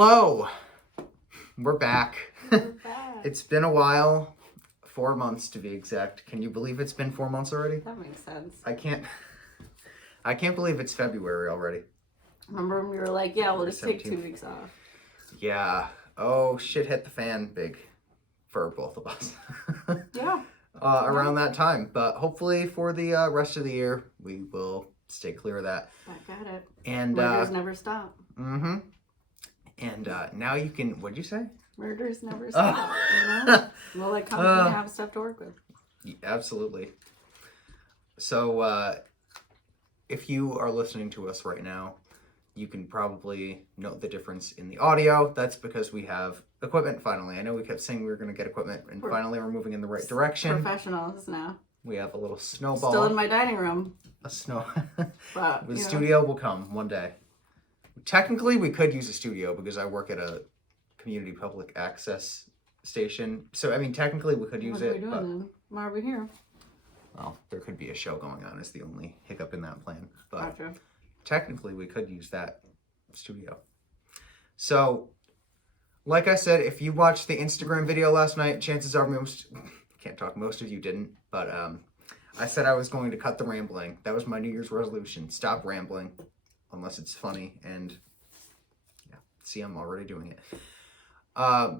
Hello. We're back. We're back. It's been a while. 4 months to be exact. Can you believe it's been 4 months already? That makes sense. I can't believe it's February already. Remember when we were like, yeah, we'll just take 17th. 2 weeks off. Yeah. Oh, shit hit the fan big for both of us. Yeah. Around that time. But hopefully for the rest of the year, we will stay clear of that. Back at it. And Murders never stop. Mm-hmm. And now you can, what'd you say? Murders never stop. You know? Well, like, constantly have stuff to work with. Yeah, absolutely. So, if you are listening to us right now, you can probably note the difference in the audio. That's because we have equipment finally. I know we kept saying we were going to get equipment, and finally we're moving in the right direction. Professionals now. We have a little snowball. Still in my dining room. A snow. But, The studio will come one day. Technically, we could use a studio because I work at a community public access station. So, I mean, technically we could use what are we it. doing But, then? Why are we here? well, there could be a show going on is the only hiccup in that plan. But Gotcha. technically we could use that studio. So, like I said, if you watched the Instagram video last night, chances are most of you didn't, but I said I was going to cut the rambling. That was my New Year's resolution. Stop rambling, unless it's funny, and yeah, see, I'm already doing it.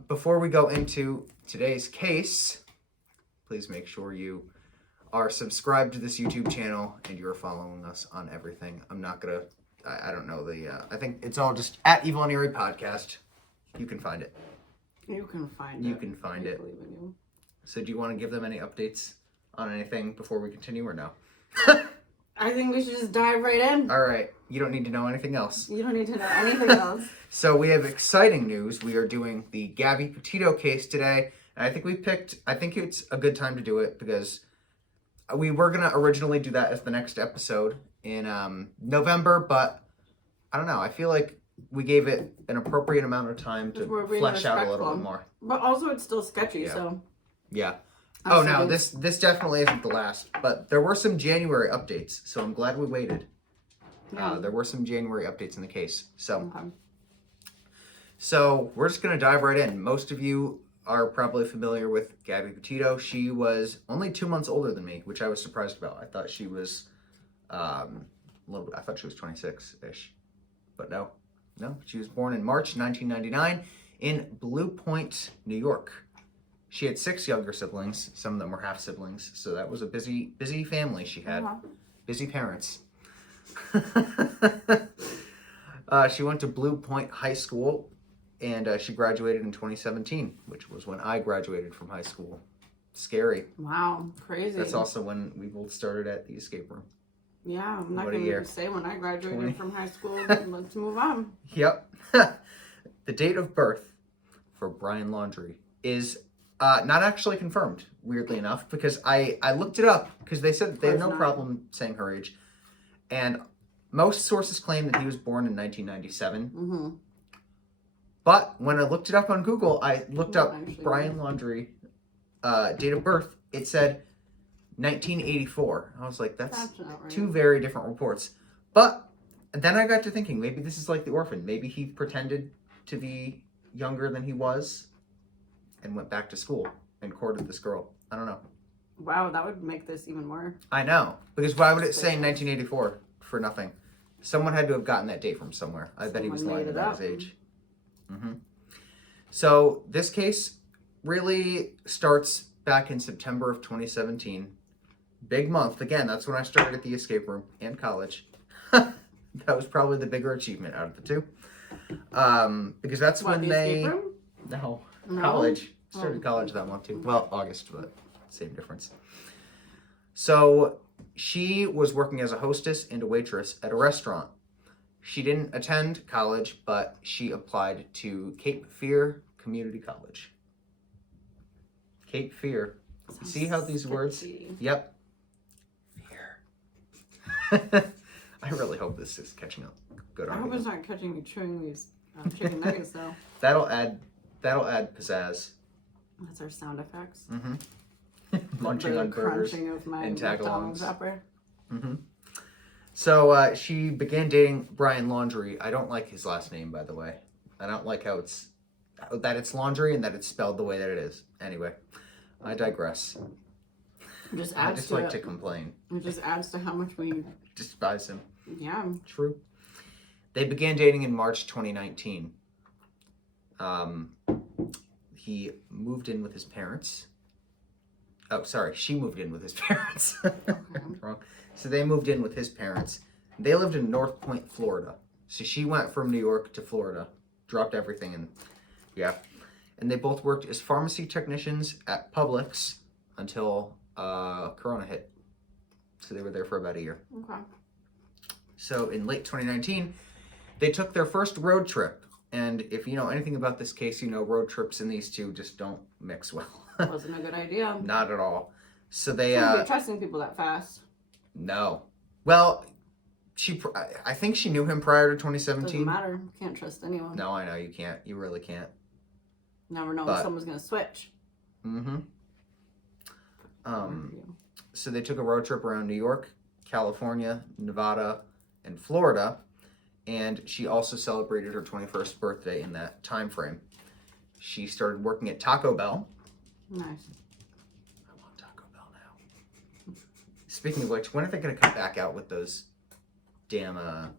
Before we go into today's case, please make sure you are subscribed to this YouTube channel and you're following us on everything. I'm not gonna, I don't know I think it's all just at Evil and Eerie Podcast. You can find it. You can find it. You can find I it. believe in you. So do you want to give them any updates on anything before we continue or no? I think we should just dive right in. All right. You don't need to know anything else. You don't need to know anything else. So we have exciting news. We are doing the Gabby Petito case today. And I think it's a good time to do it because we were going to originally do that as the next episode in November, but I don't know. I feel like we gave it an appropriate amount of time to flesh out a little bit more. But also it's still sketchy, Yeah. so. Yeah. Oh, no, this definitely isn't the last, but there were some January updates, so I'm glad we waited. Yeah. There were some January updates in the case, so Okay. so we're just gonna dive right in. Most of you are probably familiar with Gabby Petito. She was only 2 months older than me, which I was surprised about. I thought she was I thought she was 26-ish, but no, she was born in March 1999 in Blue Point, New York. She had 6 younger siblings. Some of them were half siblings. So that was a busy family she had. Busy parents. She went to Blue Point High School, and she graduated in 2017, which was when I graduated from high school. Scary. Wow, crazy. That's also when we both started at the escape room. Yeah, I'm not What a going year. to say when I graduated 20. from high school. Let's move on. Yep. The date of birth for Brian Laundrie is not actually confirmed, weirdly enough, because I looked it up because they said they had no problem saying her age. And most sources claim that he was born in 1997. Mm-hmm. But when I looked it up on Google, I looked up Actually, Brian Laundrie date of birth. It said 1984. I was like, that's not right. 2 very different reports. But then I got to thinking, maybe this is like The Orphan. Maybe he pretended to be younger than he was and went back to school and courted this girl. I don't know. Wow, that would make this even more. I know. Because why would it say 1984 for nothing? Someone had to have gotten that date from somewhere. I bet he was lying about his age. Mm-hmm. So this case really starts back in September of 2017. Big month. Again, that's when I started at the escape room and college. That was probably the bigger achievement out of the two. Because that's when Escape room? No. No? College. Started college that month too. Well, August, but same difference. So she was working as a hostess and a waitress at a restaurant. She didn't attend college, but she applied to Cape Fear Community College. Cape Fear. See how these words? Yep. Fear. I really hope this is catching up good on I hope you. it's not catching me chewing these chicken nuggets, though. That'll add pizzazz. That's our sound effects. Mm-hmm. Munching The on burgers crunching of my and McDonald's tagalongs. wrapper. Mm-hmm. So she began dating Brian Laundrie. I don't like his last name, by the way. I don't like how it's Laundrie and that it's spelled the way that it is. Anyway, I digress. It just I adds just to like it. to complain. It just adds to how much we Despise him. Yeah. True. They began dating in March 2019. He moved in with his parents. Oh, sorry, she moved in with his parents. Wrong. So they moved in with his parents. They lived in North Point, Florida. So she went from New York to Florida, dropped everything, and yeah. And they both worked as pharmacy technicians at Publix until Corona hit. So they were there for about a year. Okay. So in late 2019, they took their first road trip. And if you know anything about this case, you know road trips in these two just don't mix well. Wasn't a good idea. Not at all. So they Shouldn't be trusting people that fast. No. Well, I think she knew him prior to Doesn't 2017. matter. Can't trust anyone. No, I know you can't. You really can't. Never know when someone's gonna switch. Mm-hmm. So they took a road trip around New York, California, Nevada, and Florida, and she also celebrated her 21st birthday in that time frame. She started working at Taco Bell. Nice. I want Taco Bell now. Speaking of which, when are they going to come back out with those damn nacho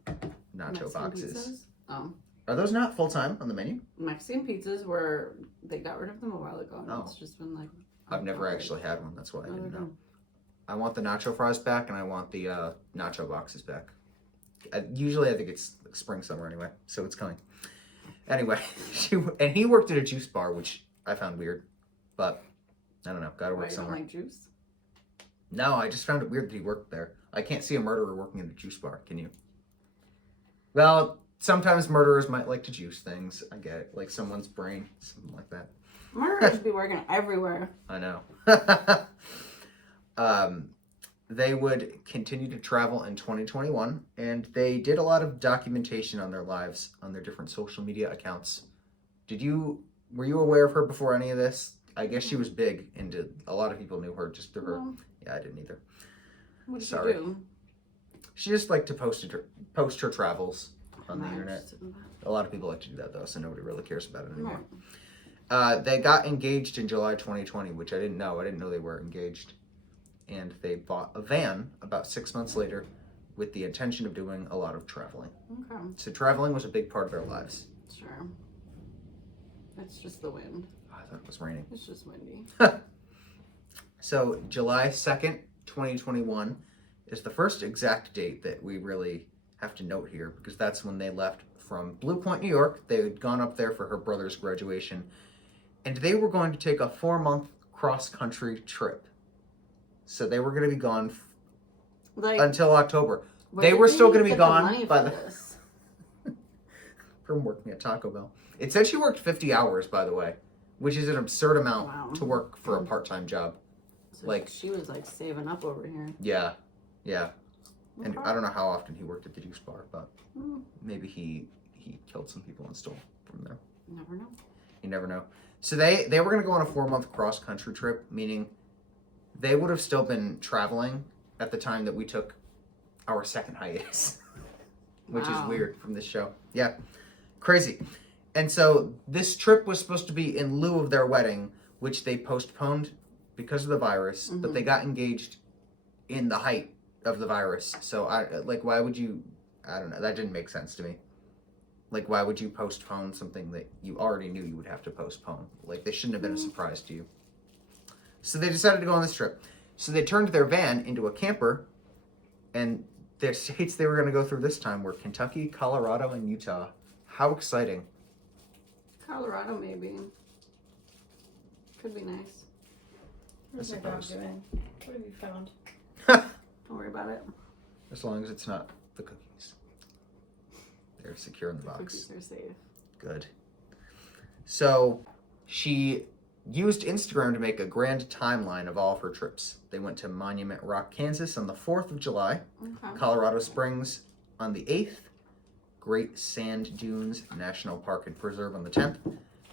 Mexican boxes? Pizzas? Oh. Are those not full-time on the menu? Mexican pizzas were, they got rid of them a while ago. And Oh. It's just been like. I've never actually had one. That's why I Oh, didn't no. know. I want the nacho fries back, and I want the nacho boxes back. Usually, I think it's spring, summer anyway, so it's coming. Anyway, he worked at a juice bar, which I found weird, but I don't know. Got to Why, work you don't somewhere. like juice? No, I just found it weird that he worked there. I can't see a murderer working at a juice bar. Can you? Well, sometimes murderers might like to juice things. I get it, like someone's brain, something like that. Murderers should be working everywhere. I know. They would continue to travel in 2021, and they did a lot of documentation on their lives on their different social media accounts. Were you aware of her before any of this? I guess she was big into, a lot of people knew her just through her. No. Yeah, I didn't either. What did Sorry. you do? She just liked to post her travels on the I'm not internet. interested in that. A lot of people like to do that though, so nobody really cares about it anymore. Right. They got engaged in July 2020, which I didn't know. I didn't know they were engaged. And they bought a van about 6 months later with the intention of doing a lot of traveling. Okay. So traveling was a big part of their lives. Sure. It's just the wind. Oh, I thought it was raining. It's just windy. So July 2nd, 2021 is the first exact date that we really have to note here, because that's when they left from Blue Point, New York. They had gone up there for her brother's graduation, and they were going to take a 4-month cross-country trip. So they were going to be gone until October. They were still going to be gone by from working at Taco Bell. It said she worked 50 hours, by the way, which is an absurd amount to work for a part-time job. So she was like saving up over here. Yeah. And Okay. I don't know how often he worked at the juice bar, but maybe he killed some people and stole from there. Never know. You never know. So they were going to go on a 4-month cross-country trip, meaning they would have still been traveling at the time that we took our second hiatus, which is weird from this show. Yeah, crazy. And so this trip was supposed to be in lieu of their wedding, which they postponed because of the virus, but they got engaged in the height of the virus. So why would you, I don't know, that didn't make sense to me. Like, why would you postpone something that you already knew you would have to postpone? Like, they shouldn't have been a surprise to you. So they decided to go on this trip. So they turned their van into a camper, and their states they were going to go through this time were Kentucky, Colorado, and Utah. How exciting. Colorado, maybe. Could be nice. What's your dog doing? What have you found? Don't worry about it. As long as it's not the cookies. They're secure in the box. Cookies are safe. Good. So she used Instagram to make a grand timeline of all of her trips. They went to Monument Rock, Kansas on the 4th of July, Okay. Colorado Springs on the 8th, Great Sand Dunes National Park and Preserve on the 10th,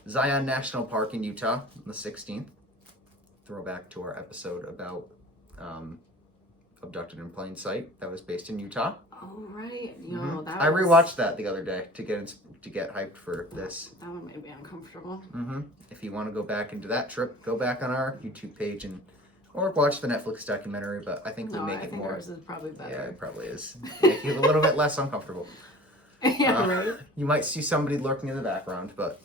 Zion National Park in Utah on the 16th. Throwback to our episode about Abducted in Plain Sight. That was based in Utah. Oh right, yo, Mhm. that I was, rewatched that the other day to get hyped for this. That one made me uncomfortable. If you want to go back into that trip, go back on our YouTube page or watch the Netflix documentary. But I think we make it more. Ours is probably better. Yeah, it probably is. Make you a little bit less uncomfortable. Yeah, right. You might see somebody lurking in the background, but.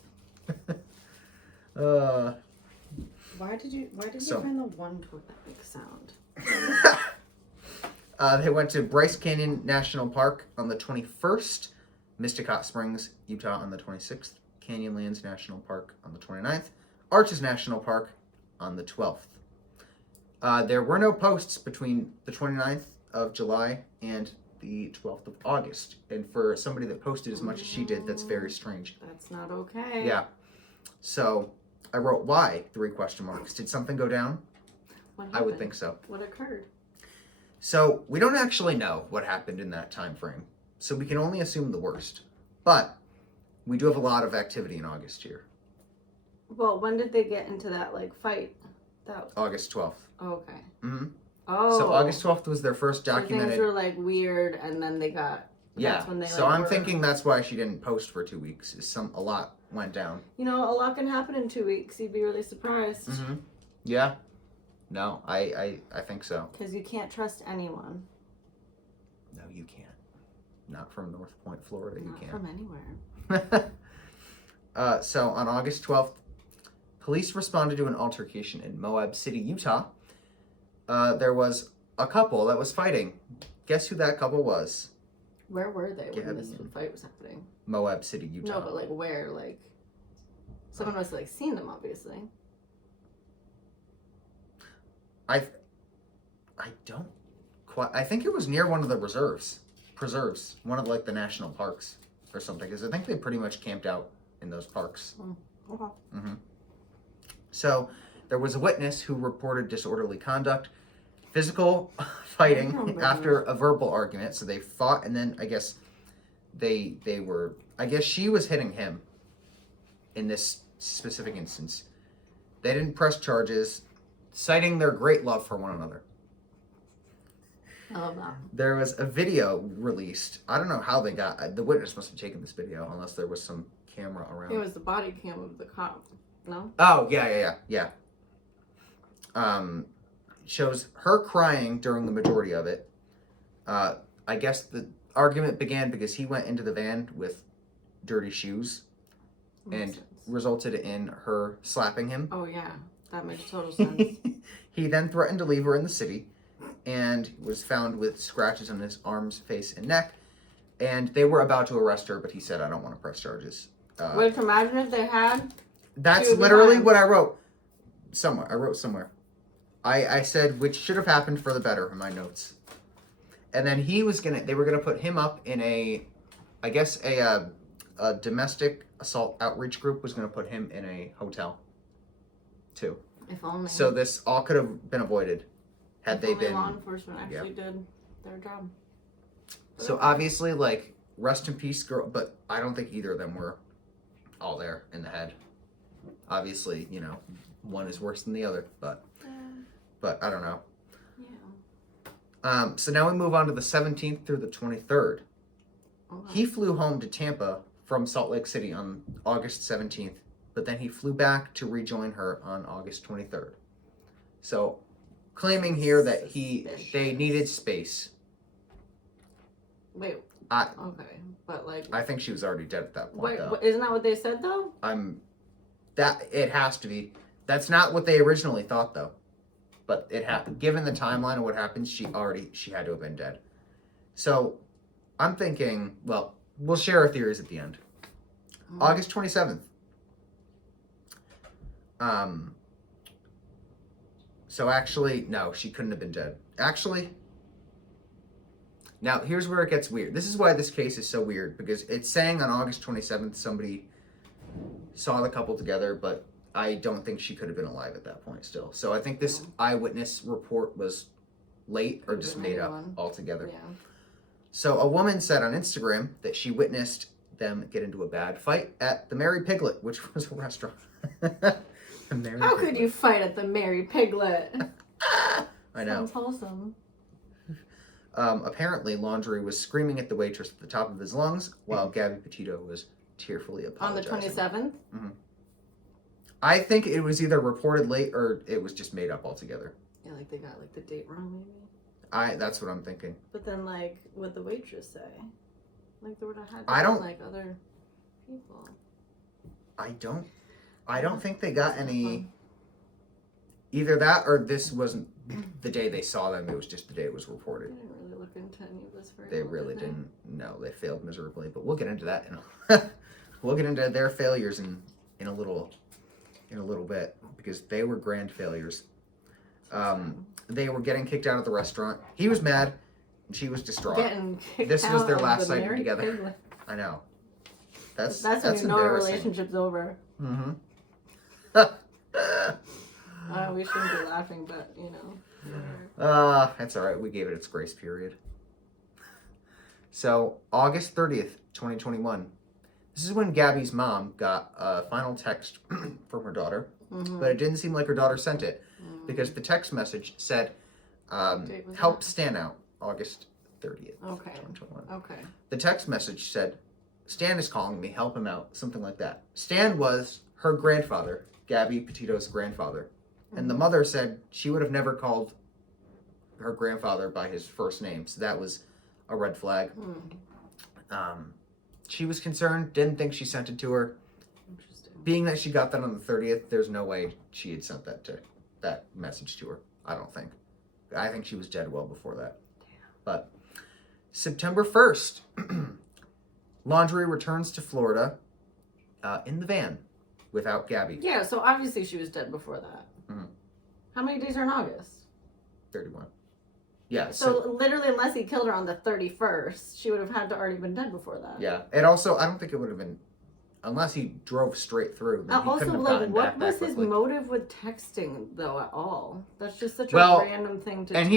Why did you find the one with that big sound? They went to Bryce Canyon National Park on the 21st, Mystic Hot Springs, Utah on the 26th, Canyonlands National Park on the 29th, Arches National Park on the 12th. There were no posts between the 29th of July and the 12th of August. And for somebody that posted as much as she did, that's very strange. That's not okay. Yeah. So I wrote, why? 3 question marks. Did something go down? What I would happened? think so. What occurred? So we don't actually know what happened in that time frame. So we can only assume the worst. But we do have a lot of activity in August here. Well, when did they get into that fight? August 12th. Oh, okay. Mm-hmm. Oh. So August 12th was their first So documented. things were weird, and then they got. Yeah. That's when they, So I'm were... thinking that's why she didn't post for 2 weeks. A lot went down. You know, a lot can happen in 2 weeks. You'd be really surprised. Mm-hmm. Yeah. No, I think so. Because you can't trust anyone. No, you can't. Not from North Point, Florida. You Not can't. from anywhere. So on August 12th, police responded to an altercation in Moab City, Utah. There was a couple that was fighting. Guess who that couple was? Where were they when Gabby this fight was happening? Moab City, Utah. No, but where? Someone must have seen them, obviously. I don't quite. I think it was near one of the preserves, one of the national parks or something. Because I think they pretty much camped out in those parks. Okay. Mm-hmm. So there was a witness who reported disorderly conduct, physical fighting after a verbal argument. So they fought, and then I guess they were. I guess she was hitting him. In this specific instance, they didn't press charges, citing their great love for one another. I love that. There was a video released. I don't know how they got. The witness must have taken this video, unless there was some camera around. It was the body cam of the cop. No. Oh yeah. Shows her crying during the majority of it. I guess the argument began because he went into the van with dirty shoes, and resulted in her slapping him. Oh yeah, that makes total sense. He then threatened to leave her in the city, and was found with scratches on his arms, face, and neck. And they were about to arrest her, but he said, "I don't want to press charges." Wait, imagine if they had. That's literally what I wrote. I wrote somewhere. I said, which should have happened for the better in my notes. And then they were gonna put him up in a domestic assault outreach group was gonna put him in a hotel, too. If only. So this all could have been avoided had they been. Law enforcement actually did their job. So obviously, rest in peace, girl. But I don't think either of them were all there in the head. Obviously, one is worse than the other, but I don't know. Yeah. So now we move on to the 17th through the 23rd. Okay. He flew home to Tampa from Salt Lake City on August 17th, but then he flew back to rejoin her on August 23rd. So, claiming here that they needed space. Wait. Okay, but I think she was already dead at that point. Though. Isn't that what they said though? That it has to be. That's not what they originally thought though. But given the timeline of what happened, she had to have been dead. So, I'm thinking. Well, we'll share our theories at the end. Mm-hmm. August 27th. So actually, no, she couldn't have been dead. Actually, now here's where it gets weird. This is why this case is so weird, because it's saying on August 27th somebody saw the couple together, but I don't think she could have been alive at that point still. So I think this eyewitness report was late or just made up altogether. Yeah. So a woman said on Instagram that she witnessed them get into a bad fight at the Mary Piglet, which was a restaurant. How could you fight at the Mary Piglet? I know. Sounds wholesome. Apparently, Laundrie was screaming at the waitress at the top of his lungs while Gabby Petito was tearfully On the apologizing. 27th? I think it was either reported late or it was just made up altogether. Yeah, like they got like the date wrong, maybe. That's what I'm thinking. But then, like, what'd the waitress say? Like, there would have had to I don't- like other people. I don't think they got any. Either that or this wasn't the day they saw them. It was just the day it was They reported. didn't really look into any of this very They well, really did they? didn't. No, they failed miserably. But we'll get into that. We'll get into their failures in a little bit because they were grand failures. They were getting kicked out of the restaurant. He was mad, and she was distraught. Getting kicked This was out their of last the sighting married together. family. I know. That's when you know a embarrassing. relationship's over. Mm-hmm. We shouldn't be laughing, but you know. That's all right. We gave it its grace period. So August 30th, 2021. This is when Gabby's mom got a final text from her daughter, but it didn't seem like her daughter sent it because the text message said, Date was "Help that? Stan out, August 30th, Okay. 2021." Okay. The text message said, "Stan is calling me, help him out," something like that. Stan was her grandfather, Gabby Petito's grandfather. And the mother said she would have never called her grandfather by his first name, so that was a red flag. She was concerned, didn't think she sent it to her. Interesting. Being that she got that on the 30th, there's no way she had sent that message to her. I don't think. I think she was dead well before that. But September 1st, Laundrie returns to Florida in the van without Gabby. Yeah, so obviously she was dead before that. How many days are in August? 31. Yeah. So literally, unless he killed her on the 31st, she would have had to already been dead before that. Yeah. And also, I don't think it would have been, unless he drove straight through. Then he Also, couldn't have like, gotten what back was that his quickly. motive with texting though at all? That's just such a Well, random thing to. And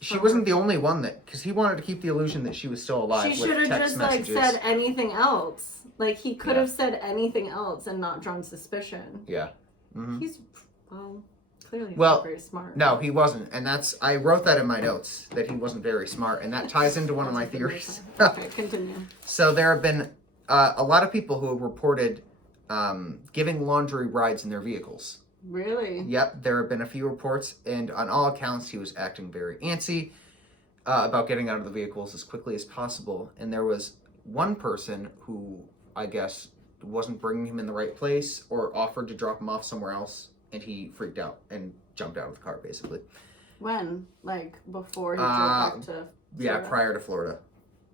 she wasn't the only one because he wanted to keep the illusion that she was still alive. She with should have text just messages. like said anything else. Like he could Yeah. have said anything else and not drawn suspicion. Yeah. Mm-hmm. He's clearly Well, not very smart. No, he wasn't, and I wrote that in my notes that he wasn't very smart, and that ties into one of my That's a good theories. reason. Okay, continue. So there have been a lot of people who have reported giving Laundrie rides in their vehicles. Really? Yep, there have been a few reports, and on all accounts, he was acting very antsy about getting out of the vehicles as quickly as possible. And there was one person who, I guess, wasn't bringing him in the right place or offered to drop him off somewhere else, and he freaked out and jumped out of the car, basically. When? Like before he drove back to Florida? Yeah, prior to Florida.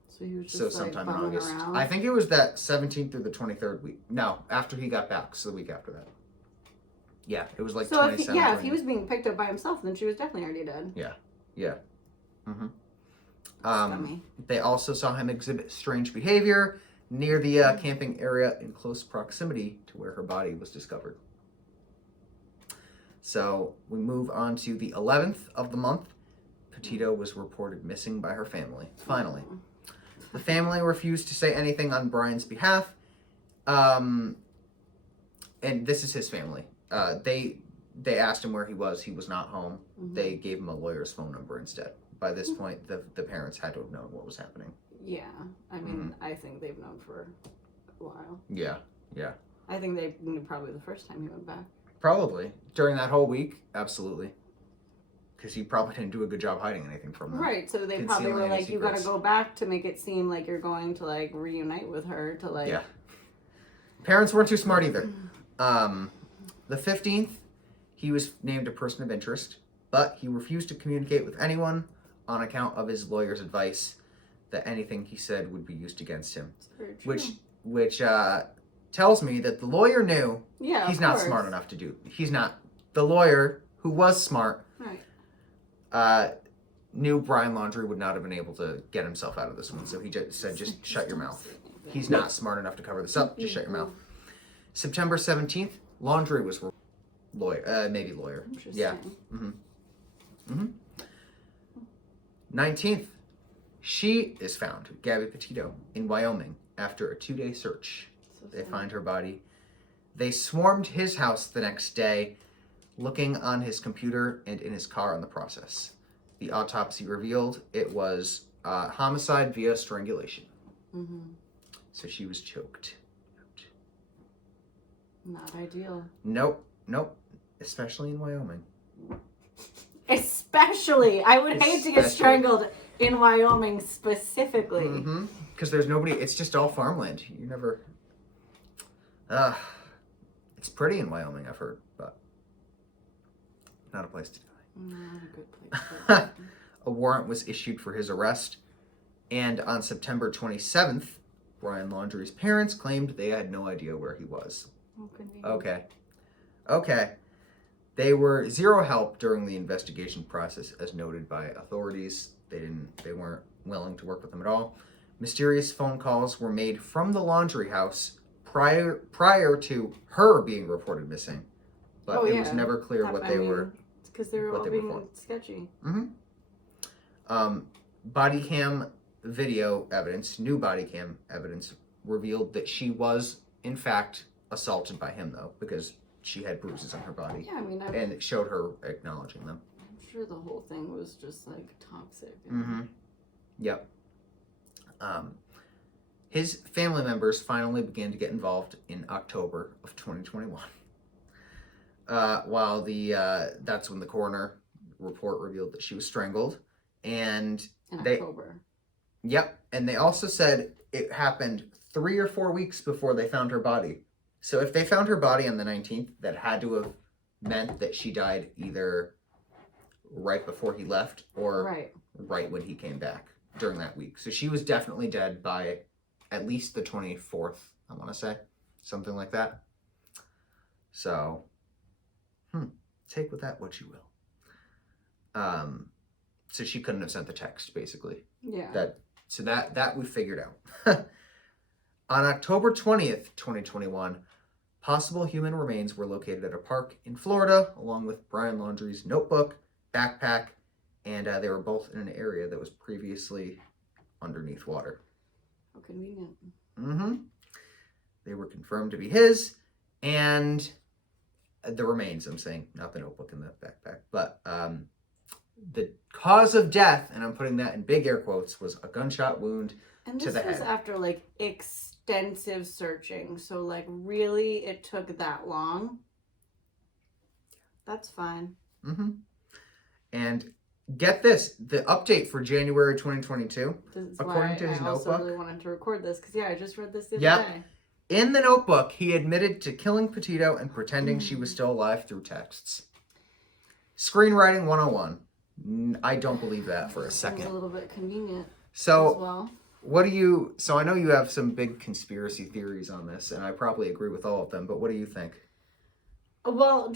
So he was just So like sometime in bumming August. around. I think it was that 17th through the 23rd week. No, after he got back, so the week after that. Yeah, it was like So if 27. if he was being picked up by himself, then she was definitely already dead. Yeah. Mm-hmm. Scummy. They also saw him exhibit strange behavior near the camping area in close proximity to where her body was discovered. So we move on to the 11th of the month. Petito was reported missing by her family. Finally. The family refused to say anything on Brian's behalf. And this is his family. They asked him where he was. He was not home. Mhm. They gave him a lawyer's phone number instead. By this point, the parents had to have known what was happening. Yeah, I mean, I think they've known for a while. Yeah. I think they knew probably the first time he went back. Probably. During that whole week, absolutely. Because he probably didn't do a good job hiding anything from them. Right, so they probably were Concealing any like, you gotta secrets. go back to make it seem like you're going to like reunite with her to like. Yeah. Parents weren't too smart either. The 15th, he was named a person of interest, but he refused to communicate with anyone on account of his lawyer's advice that anything he said would be used against him. It's very true. Which tells me that the lawyer knew Yeah, he's of not course. smart enough to do. He's not. The lawyer, who was smart, Right. knew Brian Laundrie would not have been able to get himself out of this one. So he just said, just shut your mouth. He's not smart enough to cover this up. Just shut your mouth. September 17th, Laundrie was maybe lawyer. Interesting. Yeah. 19th, she is found, Gabby Petito, in Wyoming after a 2-day search. So They sad. find her body. They swarmed his house the next day, looking on his computer and in his car in the process. The autopsy revealed it was homicide via strangulation. Mm-hmm. So she was choked. Not ideal. Nope. Especially in Wyoming. Especially. I would hate to get strangled in Wyoming specifically. Mm-hmm. Because there's nobody, it's just all farmland. You never... it's pretty in Wyoming, I've heard, but not a place to die. Not a good place to die. A warrant was issued for his arrest, and on September 27th, Brian Laundrie's parents claimed they had no idea where he was. Oh, convenient. Okay. They were zero help during the investigation process, as noted by authorities. They weren't willing to work with them at all. Mysterious phone calls were made from the Laundrie house prior to her being reported missing, but it was never clear what they were. It's because they were all being sketchy. Mm-hmm. Body cam video evidence, new body cam evidence, revealed that she was in fact assaulted by him, though, because she had bruises on her body. Yeah, I mean, and it showed her acknowledging them. I'm sure the whole thing was just like toxic. Mm-hmm. Yep. His family members finally began to get involved in October of 2021. While that's when the coroner report revealed that she was strangled, and in October. Yep, and they also said it happened 3 or 4 weeks before they found her body. So if they found her body on the 19th, that had to have meant that she died either right before he left or right when he came back during that week. So she was definitely dead by at least the 24th, I want to say. Something like that. So, take with that what you will. So she couldn't have sent the text, basically. Yeah. So that we figured out. On October 20th, 2021, possible human remains were located at a park in Florida, along with Brian Laundrie's notebook, backpack, and they were both in an area that was previously underneath water. How convenient. Mm-hmm. They were confirmed to be his, and the remains, I'm saying, not the notebook and the backpack, but the cause of death, and I'm putting that in big air quotes, was a gunshot wound to the head. And this was after, like, extensive searching, so, like, really it took that long. That's fine. Mm-hmm. And get this, the update for January 2022, according to his notebook. I also really wanted to record this, because, I just read this the other day. In the notebook, he admitted to killing Petito and pretending she was still alive through texts. Screenwriting 101. I don't believe that for a second. It's a little bit convenient. So, as well. So I know you have some big conspiracy theories on this, and I probably agree with all of them, but what do you think? Well,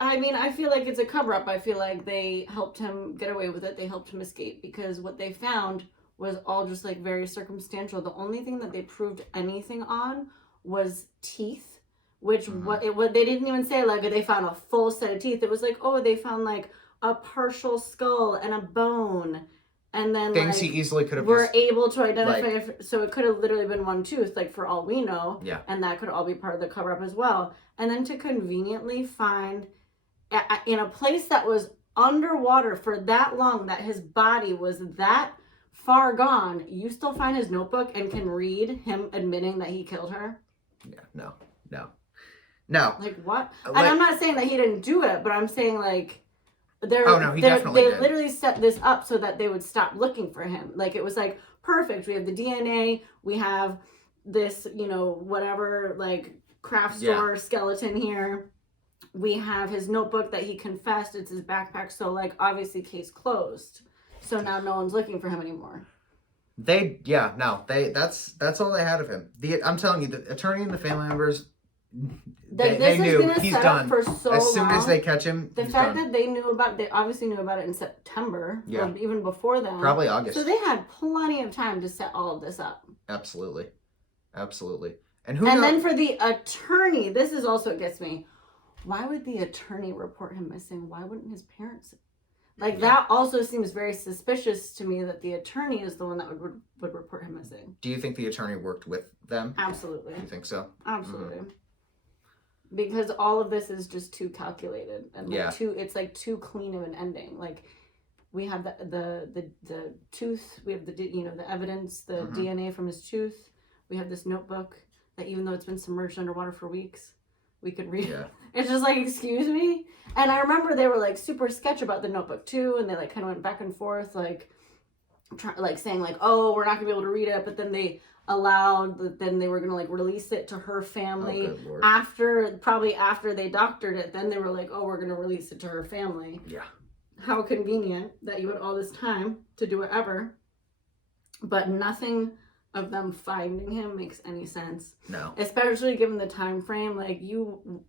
I feel like it's a cover-up. I feel like they helped him get away with it. They helped him escape, because what they found was all just, like, very circumstantial. The only thing that they proved anything on was teeth, which what they didn't even say, like, they found a full set of teeth. It was like, oh, they found, like, a partial skull and a bone, and then things he easily could have were able to identify. So it could have literally been one tooth, like, for all we know. Yeah. And that could all be part of the cover up as well. And then to conveniently find in a place that was underwater for that long, that his body was that far gone, you still find his notebook and can read him admitting that he killed her. Yeah. No. Like, what? And I'm not saying that he didn't do it, but I'm saying, like, he definitely did. They literally set this up so that they would stop looking for him. Like, it was like, perfect. We have the DNA. We have this, whatever, like, craft store skeleton here. We have his notebook that he confessed. It's his backpack. So, like, obviously case closed. So now no one's looking for him anymore. That's all they had of him. I'm telling you, the attorney and the family members, they knew he's done. For so as soon as they catch him, the fact that they obviously knew about it in September, or even before then, probably August. So they had plenty of time to set all of this up. Absolutely. And then for the attorney, this is also what gets me. Why would the attorney report him missing? Why wouldn't his parents? That also seems very suspicious to me, that the attorney is the one that would report him missing. Do you think the attorney worked with them? Absolutely. You think so? Absolutely. Mm-hmm. Because all of this is just too calculated and it's like too clean of an ending. Like, we have the tooth. We have the evidence, the Mm-hmm. DNA from his tooth. We have this notebook that even though it's been submerged underwater for weeks, we could read. Yeah. It's just like, excuse me. And I remember they were like super sketch about the notebook too, and they like kind of went back and forth, like saying like, oh, we're not gonna be able to read it, but then they allowed that then they were gonna like release it to her family probably after they doctored it. Then they were like, oh, we're gonna release it to her family. Yeah. How convenient that you had all this time to do whatever, but nothing of them finding him makes any sense. No. Especially given the time frame, like you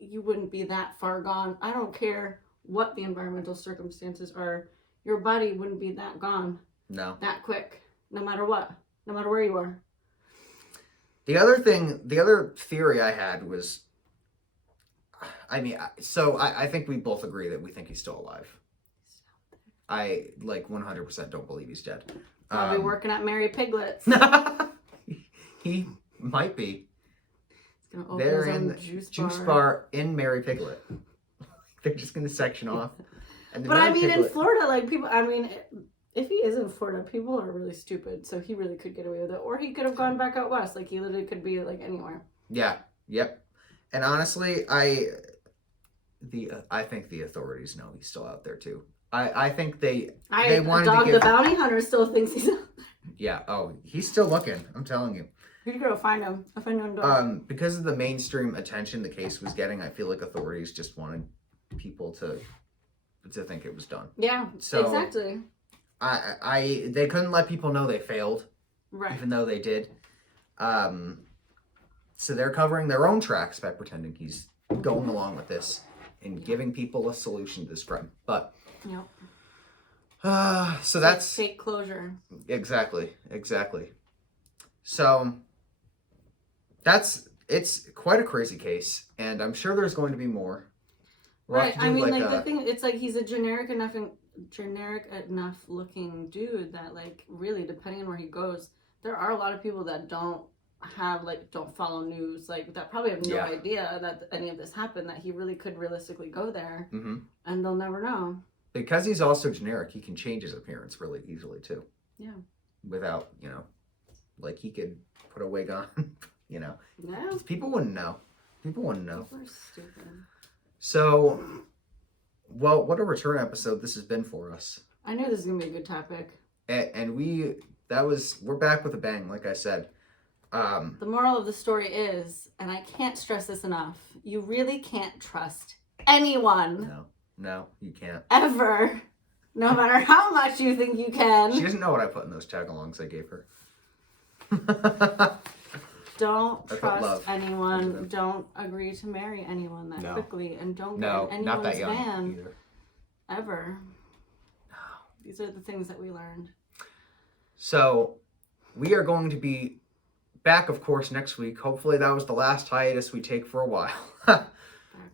wouldn't be that far gone. I don't care what the environmental circumstances are. Your body wouldn't be that gone. No. That quick, no matter what, no matter where you are. The other theory I had was, I think we both agree that we think he's still alive. I 100% don't believe he's dead. Probably working at Mary Piglet's. He might be. He's gonna open They're his in own juice bar in Mary Piglet. They're just gonna section off. And but I mean, in Florida, like people, I mean, if he is in Florida, people are really stupid. So he really could get away with it, or he could have gone back out west. Like he literally could be like anywhere. Yeah. Yep. And honestly, I think the authorities know he's still out there too. I think they wanted to give... the bounty hunter still thinks he's out there. Yeah. Oh, he's still looking. I'm telling you. Who'd you go find him? I find him dog. Because of the mainstream attention the case was getting, I feel like authorities just wanted people to think it was done. Yeah. So exactly. They couldn't let people know they failed, right? Even though they did. So they're covering their own tracks by pretending he's going along with this and giving people a solution to this crime. But. Yep. So that's fake closure. Exactly. So it's quite a crazy case, and I'm sure there's going to be more. Right. I mean, the thing, it's like he's a generic enough looking dude that, like, really, depending on where he goes, there are a lot of people that don't follow news, like, that probably have no idea that any of this happened, that he really could realistically go there, and they'll never know. Because he's also generic, he can change his appearance really easily, too. Yeah. Without, he could put a wig on, Yeah. People wouldn't know. People are stupid. So, well, what a return episode this has been for us. I knew this was going to be a good topic. And we're back with a bang, like I said. The moral of the story is, and I can't stress this enough, you really can't trust anyone. No, you can't. Ever. No matter how much you think you can. She doesn't know what I put in those tag-alongs I gave her. Don't trust anyone. Don't agree to marry anyone that quickly. And don't get anyone's man. Either. Ever. No. These are the things that we learned. So, we are going to be back, of course, next week. Hopefully that was the last hiatus we take for a while.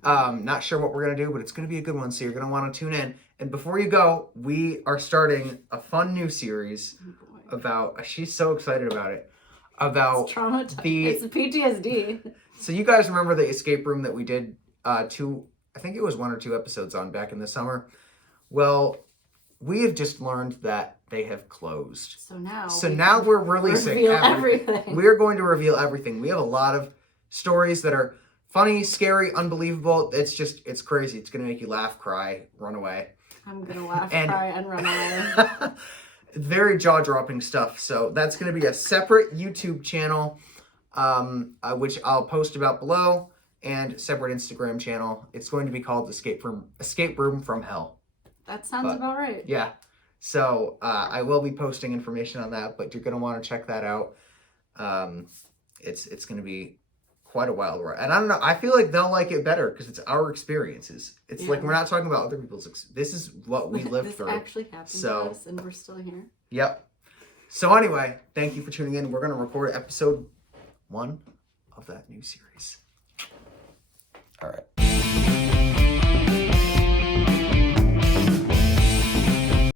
Not sure what we're going to do, but it's going to be a good one, so you're going to want to tune in. And before you go, we are starting a fun new series about, she's so excited about it, about it's traumatizing. It's PTSD. So you guys remember the escape room that we did I think it was 1 or 2 episodes on back in the summer? Well, we have just learned that they have closed. So now we're releasing everything. We're going to reveal everything. We have a lot of stories that are funny, scary, unbelievable. It's crazy. It's going to make you laugh, cry, run away. I'm going to laugh, cry, and run away. Very jaw-dropping stuff. So that's going to be a separate YouTube channel, which I'll post about below, and separate Instagram channel. It's going to be called Escape Room from Hell. That sounds about right. Yeah. So I will be posting information on that, but you're going to want to check that out. It's going to be quite a wild ride. And I don't know, I feel like they'll like it better because it's our experiences. It's like we're not talking about other people's this is what we lived through. This actually happened to us, and we're still here. Yep. So anyway, thank you for tuning in. We're going to record episode 1 of that new series. All right.